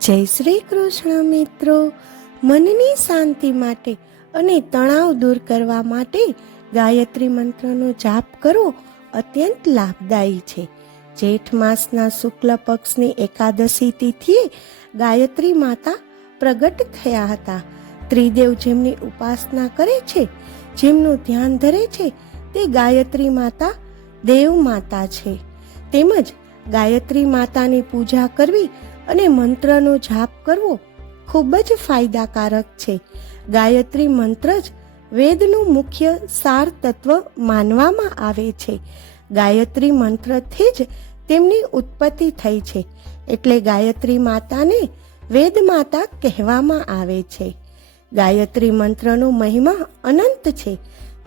જય શ્રી કૃષ્ણ મિત્રો. મનની શાંતિ માટે અને તણાવ દૂર કરવા માટે ગાયત્રી મંત્રનો જાપ કરવો અત્યંત લાભદાયી છે. જેઠ માસના શુક્લ પક્ષની એકાદશી તિથિએ ગાયત્રી માતા પ્રગટ થયા હતા. ત્રિદેવ જેમની ઉપાસના કરે છે, જેમનું ધ્યાન ધરે છે, તે ગાયત્રી માતા દેવ માતા છે. તેમજ ગાયત્રી માતાની પૂજા કરવી અને મંત્રનો જાપ કરવો ખૂબ જ ફાયદાકારક છે. ગાયત્રી મંત્ર જ વેદનું મુખ્ય સાર તત્વ માનવામાં આવે છે. ગાયત્રી મંત્રથી જ તેમની ઉત્પત્તિ થઈ છે, એટલે ગાયત્રી માતાને વેદ માતા કહેવામાં આવે છે. ગાયત્રી મંત્રનો મહિમા અનંત છે.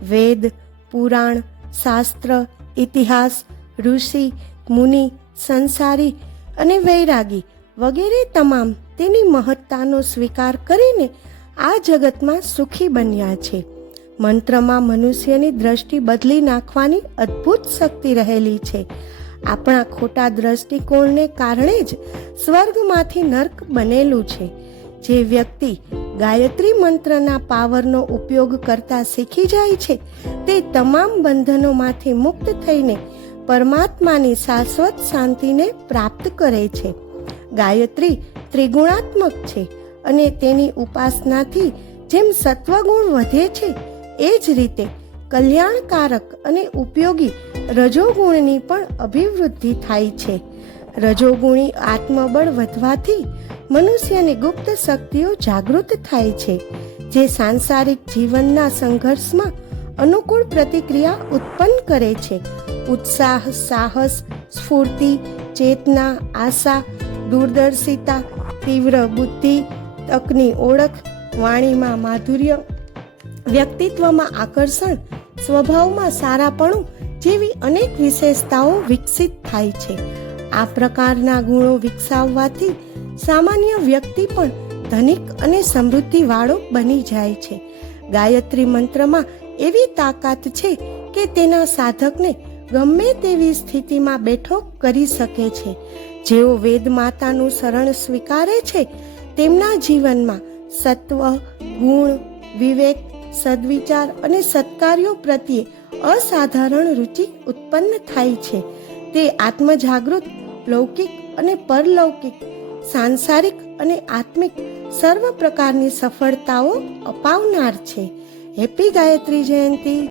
વેદ, પુરાણ, શાસ્ત્ર, ઇતિહાસ, ઋષિ, મુનિ, સંસારી અને વૈરાગી વગેરે તમામ તેની મહત્તાનો સ્વીકાર કરીને આ જગતમાં સુખી બન્યા છે. મંત્રમાં મનુષ્યની દ્રષ્ટિ બદલી નાખવાની અદ્ભુત શક્તિ રહેલી છે. આપણા ખોટા દ્રષ્ટિકોણને કારણે જ સ્વર્ગમાંથી નર્ક બનેલું છે. જે વ્યક્તિ ગાયત્રી મંત્રના પાવરનો ઉપયોગ કરતા શીખી જાય છે, તે તમામ બંધનોમાંથી મુક્ત થઈને પરમાત્માની શાશ્વત શાંતિને પ્રાપ્ત કરે છે. ગાયત્રી ત્રિગુણાત્મક છે અને તેની ઉપાસનાથી જેમ સત્વગુણ વધે છે, એ જ રીતે કલ્યાણકારક અને ઉપયોગી રજોગુણની પણ અભિવૃદ્ધિ થાય છે. રજોગુણી આત્મબળ વધવાથી મનુષ્યની ગુપ્ત શક્તિઓ જાગૃત થાય છે, જે સાંસારિક જીવનના સંઘર્ષમાં અનુકૂળ પ્રતિક્રિયા ઉત્પન્ન કરે છે. ઉત્સાહ, સાહસ, સ્ફૂર્તિ, ચેતના, આશા, દૂરદર્શિતા, તીવ્ર બુદ્ધિ, તકની ઓળખ, વાણીમાં માધુર્ય, વ્યક્તિત્વમાં આકર્ષણ, સ્વભાવમાં સારાપણું જેવી અનેક વિશેષતાઓ વિકસિત થાય છે. આ પ્રકારના ગુણો વિકસાવવાથી સામાન્ય વ્યક્તિ પણ ધનિક અને સમૃદ્ધિવાળો બની જાય છે. ગાયત્રી મંત્રમાં એવી તાકાત છે કે તેના સાધકને ગમે તેવી સ્થિતિમાં બેઠો કરી શકે છે. જેઓ વેદ માતાનું શરણ સ્વીકારે છે, તેમના જીવનમાં સત્વ, ગુણ, વિવેક, સદવિચાર અને સત્કાર્યો પ્રત્યે અસાધારણ રુચિ ઉત્પન્ન થાય છે. તે આત્મજાગૃત, લૌકિક અને પરલૌકિક, સાંસારિક અને આત્મિક સર્વ પ્રકારની સફળતાઓ અપાવનાર છે. હેપી ગાયત્રી જયંતી.